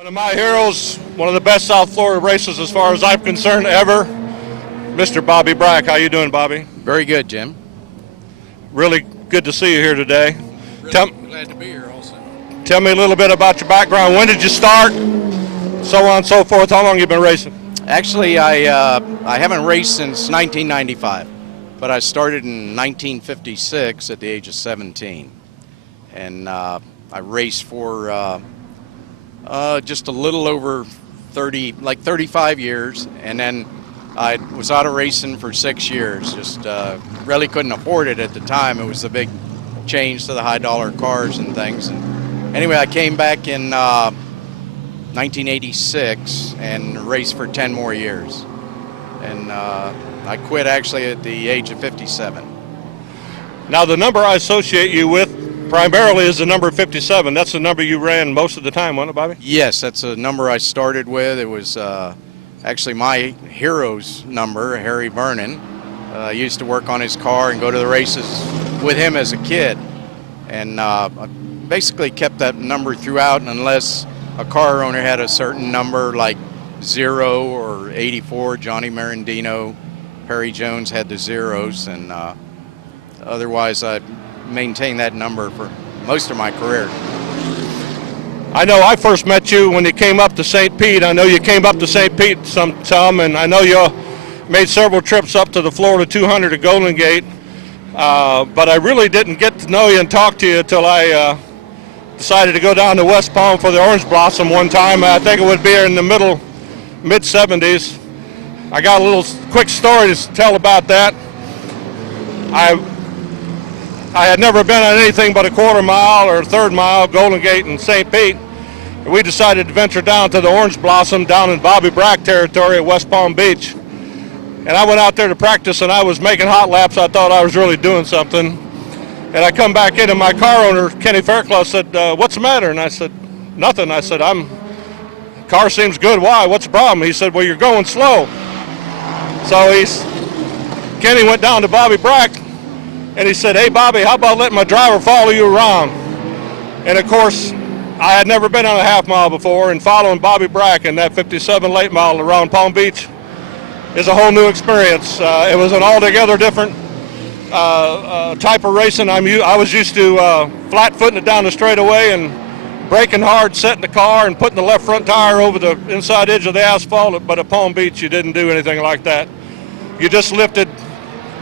One of my heroes, one of the best South Florida races as far as I'm concerned ever, Mr. Bobby Brack. How you doing, Bobby? Very good, Jim. Really good to see you here today. Really glad to be here also. Tell me a little bit about your background. When did you start? So on and so forth. How long have you been racing? Actually, I haven't raced since 1995, but I started in 1956 at the age of 17. And I raced for just a little over 35 years, and then I was out of racing for 6 years. Just really couldn't afford it at the time. It was the big change to the high dollar cars and things. And anyway, I came back in 1986 and raced for 10 more years. And I quit actually at the age of 57. Now, the number I associate you with primarily is the number 57. That's the number you ran most of the time, wasn't it, Bobby? Yes, that's a number I started with. It was actually my hero's number, Harry Vernon. I used to work on his car and go to the races with him as a kid. And I basically kept that number throughout, and unless a car owner had a certain number like 0 or 84, Johnny Marandino, Perry Jones had the zeros, and otherwise I maintained that number for most of my career. I know I first met you when you came up to St. Pete. I know you came up to St. Pete some, and I know you made several trips up to the Florida 200 at Golden Gate. But I really didn't get to know you and talk to you until I decided to go down to West Palm for the Orange Blossom one time. I think it would be in the mid-70s. I got a little quick story to tell about that. I had never been on anything but a quarter mile or a third mile, Golden Gate and St. Pete. And we decided to venture down to the Orange Blossom down in Bobby Brack territory at West Palm Beach. And I went out there to practice, and I was making hot laps. I thought I was really doing something. And I come back in, and my car owner, Kenny Fairclough, said, "What's the matter?" And I said, "Nothing." I said, "Car seems good. Why? What's the problem?" He said, "Well, you're going slow." So Kenny went down to Bobby Brack, and he said, "Hey, Bobby, how about letting my driver follow you around?" And, of course, I had never been on a half mile before, and following Bobby Brack in that 57 late mile around Palm Beach is a whole new experience. It was an altogether different type of racing. I was used to flat-footing it down the straightaway and braking hard, setting the car, and putting the left front tire over the inside edge of the asphalt. But at Palm Beach, you didn't do anything like that. You just lifted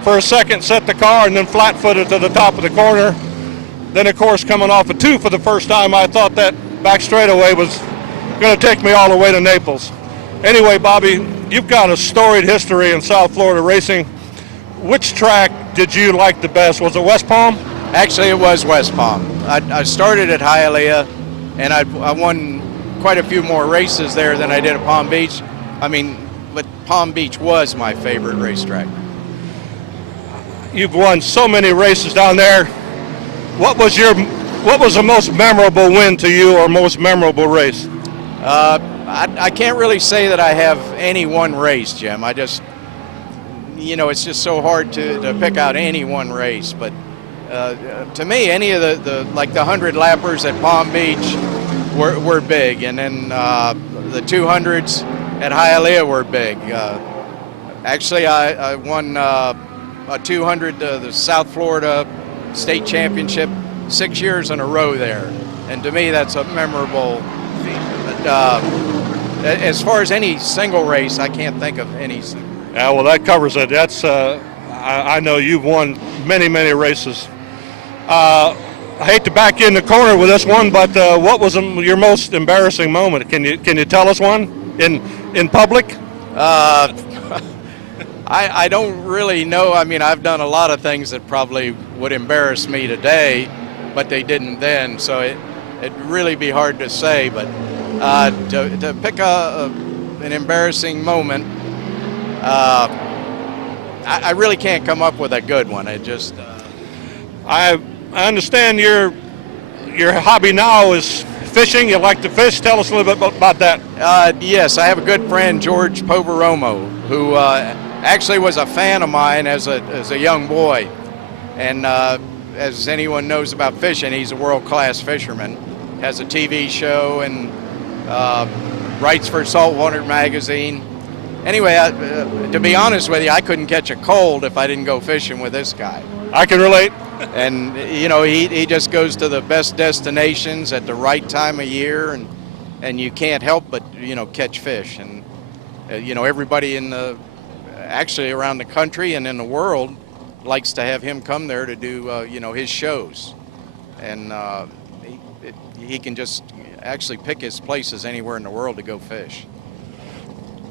for a second, set the car, and then flat-footed to the top of the corner. Then, of course, coming off a 2 for the first time, I thought that back straightaway was going to take me all the way to Naples. Anyway, Bobby, you've got a storied history in South Florida racing. Which track did you like the best? Was it West Palm? Actually, it was West Palm. I started at Hialeah, and I won quite a few more races there than I did at Palm Beach. But Palm Beach was my favorite racetrack. You've won so many races down there. What was the most memorable win to you, or most memorable race? I can't really say that I have any one race, Jim. I just, it's just so hard to pick out any one race. But to me, any of the 100 lappers at Palm Beach were big, and then the 200s at Hialeah were big. Actually, I won a 200, the South Florida State Championship 6 years in a row there, and to me that's a memorable feat. But as far as any single race, I can't think of any single race. Yeah, well, that covers it. That's I know you've won many races. I hate to back you in the corner with this one, but what was your most embarrassing moment? Can you tell us one in public? I don't really know. I've done a lot of things that probably would embarrass me today, but they didn't then, so it'd really be hard to say. But to pick an embarrassing moment, I really can't come up with a good one. It just I understand your hobby now is fishing. You like to fish. Tell us a little bit about that. Yes, I have a good friend, George Poveromo, who actually was a fan of mine as a young boy, and as anyone knows about fishing, he's a world-class fisherman. Has a TV show, and writes for Saltwater Magazine. Anyway, to be honest with you, I couldn't catch a cold if I didn't go fishing with this guy. I can relate. And, you know, he just goes to the best destinations at the right time of year, and you can't help but, you know, catch fish. And, you know, everybody actually around the country and in the world likes to have him come there to do, you know, his shows. And he can just actually pick his places anywhere in the world to go fish.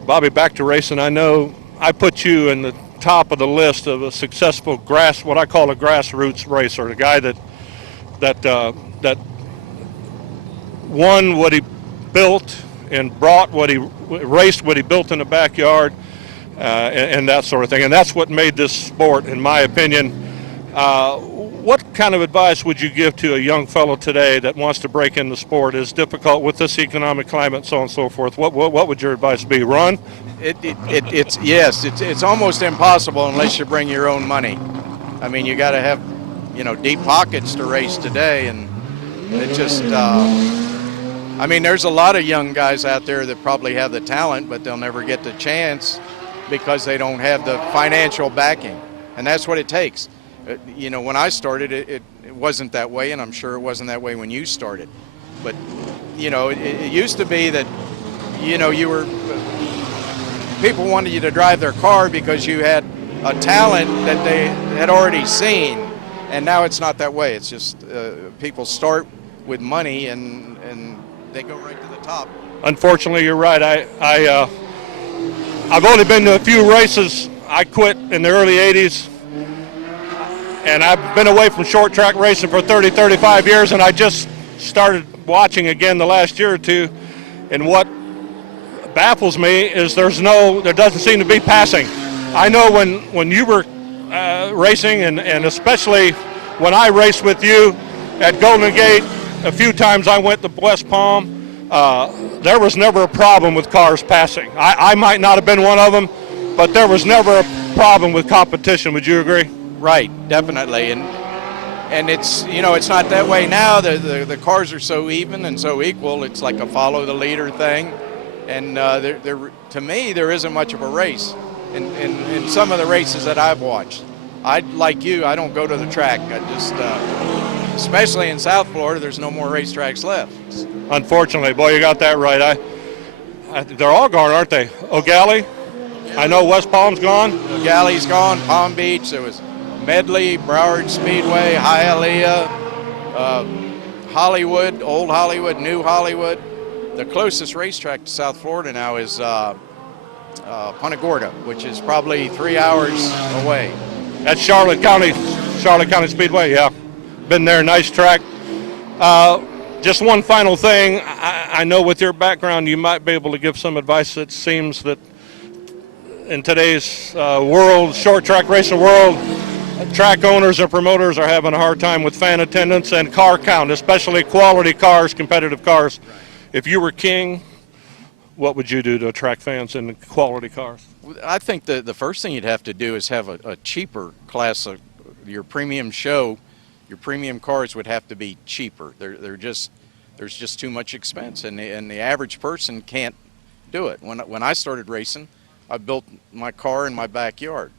Bobby, back to racing. I know I put you in the top of the list of a successful what I call a grassroots racer, a guy that won what he built and raced what he built in the backyard, and that sort of thing. And that's what made this sport, in my opinion. What kind of advice would you give to a young fellow today that wants to break in the sport? It's difficult with this economic climate, so on and so forth. What would your advice be? Run? It's almost impossible unless you bring your own money. I mean, you got to have, you know, deep pockets to race today, and it just. I mean, there's a lot of young guys out there that probably have the talent, but they'll never get the chance because they don't have the financial backing, and that's what it takes. You know, when I started, it wasn't that way, and I'm sure it wasn't that way when you started. But, you know, it used to be that, you know, people wanted you to drive their car because you had a talent that they had already seen, and now it's not that way. It's just people start with money and they go right to the top. Unfortunately, you're right. I've only been to a few races. I quit in the early 80s. And I've been away from short track racing for 30, 35 years, and I just started watching again the last year or two. And what baffles me is there doesn't seem to be passing. I know when you were racing, and especially when I raced with you at Golden Gate, a few times I went to West Palm, there was never a problem with cars passing. I might not have been one of them, but there was never a problem with competition. Would you agree? Right, definitely, and it's, you know, it's not that way now. The cars are so even and so equal. It's like a follow the leader thing, and to me there isn't much of a race in some of the races that I've watched. Like you, I don't go to the track. I just, especially in South Florida, there's no more racetracks left. Unfortunately, boy, you got that right. They're all gone, aren't they? O'Galley. I know West Palm's gone. O'Galley's gone. Palm Beach. There was Medley, Broward Speedway, Hialeah, Hollywood, Old Hollywood, New Hollywood. The closest racetrack to South Florida now is Punta Gorda, which is probably 3 hours away. That's Charlotte County Speedway, yeah. Been there, nice track. Just one final thing. I know with your background you might be able to give some advice. It seems that in today's world, short track racing world, track owners and promoters are having a hard time with fan attendance and car count, especially quality cars, competitive cars. Right. If you were king, what would you do to attract fans in quality cars? I think the first thing you'd have to do is have a cheaper class of your premium show. Your premium cars would have to be cheaper. There's just too much expense, and the average person can't do it. When I started racing, I built my car in my backyard,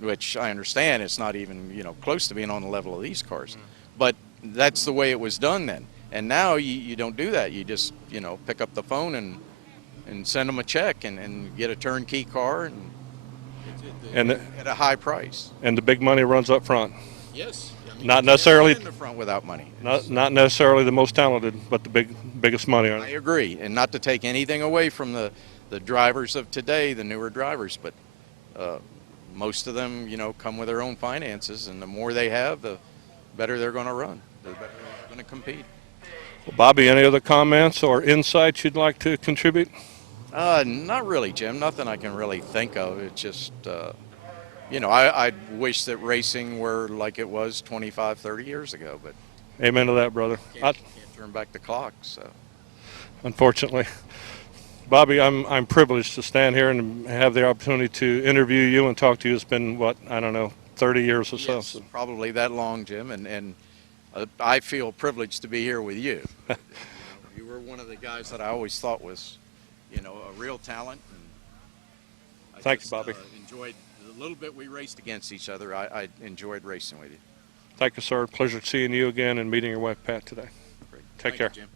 which I understand it's not even, you know, close to being on the level of these cars. But that's the way it was done then. And now you don't do that. You just, you know, pick up the phone and send them a check and get a turnkey car and at a high price. And the big money runs up front. Yes. I mean, not necessarily in the front without money. Not necessarily the most talented, but the biggest money. I agree, and not to take anything away from the drivers of today, the newer drivers, but most of them, you know, come with their own finances, and the more they have, the better they're going to run. The better they're going to compete. Well, Bobby, any other comments or insights you'd like to contribute? Not really, Jim. Nothing I can really think of. It's just, you know, I wish that racing were like it was 25, 30 years ago, but. Amen to that, brother. Can't turn back the clock, so. Unfortunately. Bobby, I'm privileged to stand here and have the opportunity to interview you and talk to you. It's been, what, I don't know, 30 years or so. Yes, probably that long, Jim, and I feel privileged to be here with you. You were one of the guys that I always thought was, you know, a real talent. And Thank you, Bobby. Enjoyed the little bit we raced against each other. I enjoyed racing with you. Thank you, sir. Pleasure seeing you again and meeting your wife, Pat, today. Great. Take Thank care. you, Jim.